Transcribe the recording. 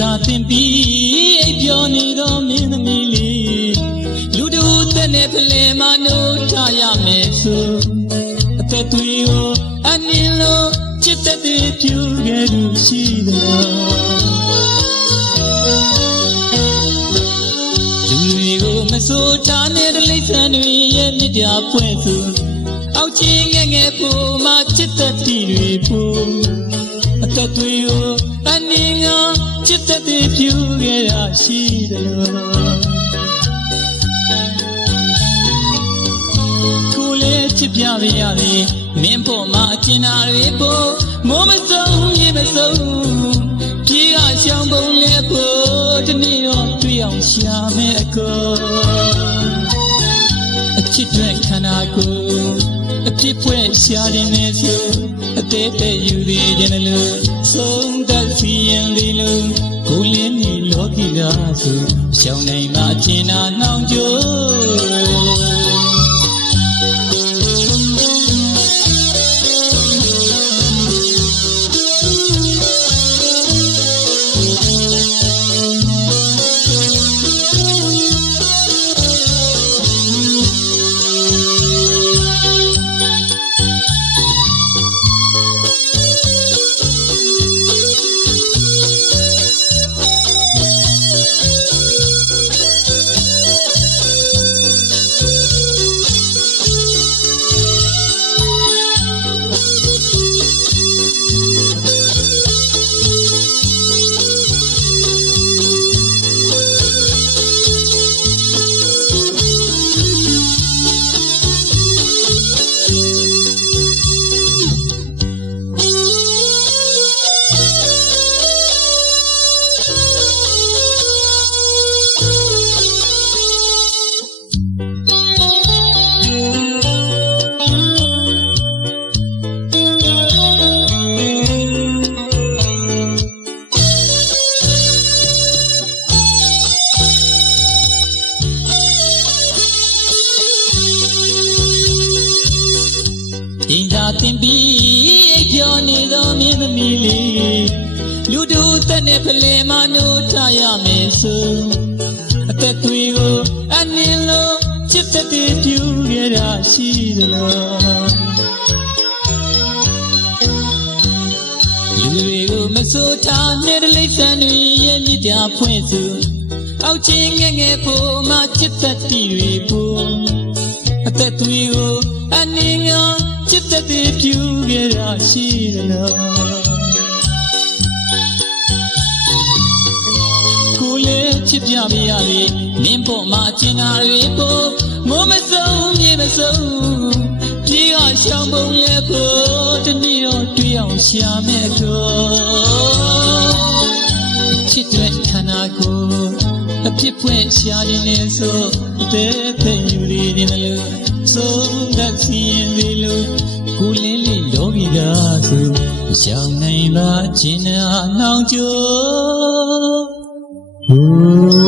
စားတင်ပြီးအိပ်ပျော်နေသောမင်းသမီးလေးလူတို့သက်နဲ့ဖလဲမနှုတ်ထရမယ်ဆိုအသက်သွေးကိုအနင်းလိုချစ်သက်သည်ပြူခဲ့လို့ရှိတယ်လူတွေကိုမဆိုးထားတဲ့လိမ့်ဆန်တွေရဲ့မြစ်ပြဖွဲ့စုအောက်ချင်းငယ်ငယ်ပူမှချစ်သက်တီတွေပူအသက်သွေးကို အနည်းငယ်ချစ်တဲ့တည်းပြူခဲ့တာရှိသလားကိုလေးချစ်ပြပါရစေမင်းဖို့မှာအကျဉ်းသားတွေပို့မိုးမစုံရေမစုံပြေကရှောင်းပုံလေးပို့တနေ့တော့တွေ့အောင်ရှာမယ်အကောအချစ်တွေခန္ဓာကိုယ်အဖြစ်ဖွဲ့ရှာတယ်နဲ့ဆိုအသေးသေးယူသေးတယ်လို့ ဆုံးသက်စီရင်လေးလို့ကိုလင်းဒီလောကီသာဆိုရှောင်းနိုင်မှာအကျဉ်းသားနှောင်ကြိုး ပညာသင်ပြီးအိပ်ကျော်နေသောမြင်းသမီးလေးလူတို့တက်နဲ့ဖလဲမနိုးထားရမယ်ဆိုအသက်သွေးကိုအနည်းလုံးချစ်သက်တည်းပြူခဲ့တာရှိသလားလူတွေကိုမစိုးထားတဲ့လိမ့်ဆန်တွေရဲ့မြစ်တာဖွင့်စုအောက်ချင်းငယ်ငယ်ဖို့မှချစ်သက်တည်တွေဖို့အသက်သွေးကိုအနည်းငယ် ချစ်သက်တည်းပြူခဲ့တာရှိသလားကိုလေးချစ်ပြမရလေမင်းဖို့မှာကျင်နာတွေပို့မိုးမစုံမြေမစုံပြေကရှောင်းပုံလဲဖို့တနည်းတော့တွေ့အောင်ရှာမဲ့တော့ချစ်တဲ့ခန္ဓာကိုယ်အဖြစ်ဖွင့်ရှာခြင်းနဲ့ဆိုတဲ့တဲ့ယူရည်တယ်လို့ ဆုံးတတ်စီရင်ပြီလို့ကိုလင်းလေးလောကီသာဆိုရှောင်းနိုင်ပါခြင်းနာနှောင်ကြိုး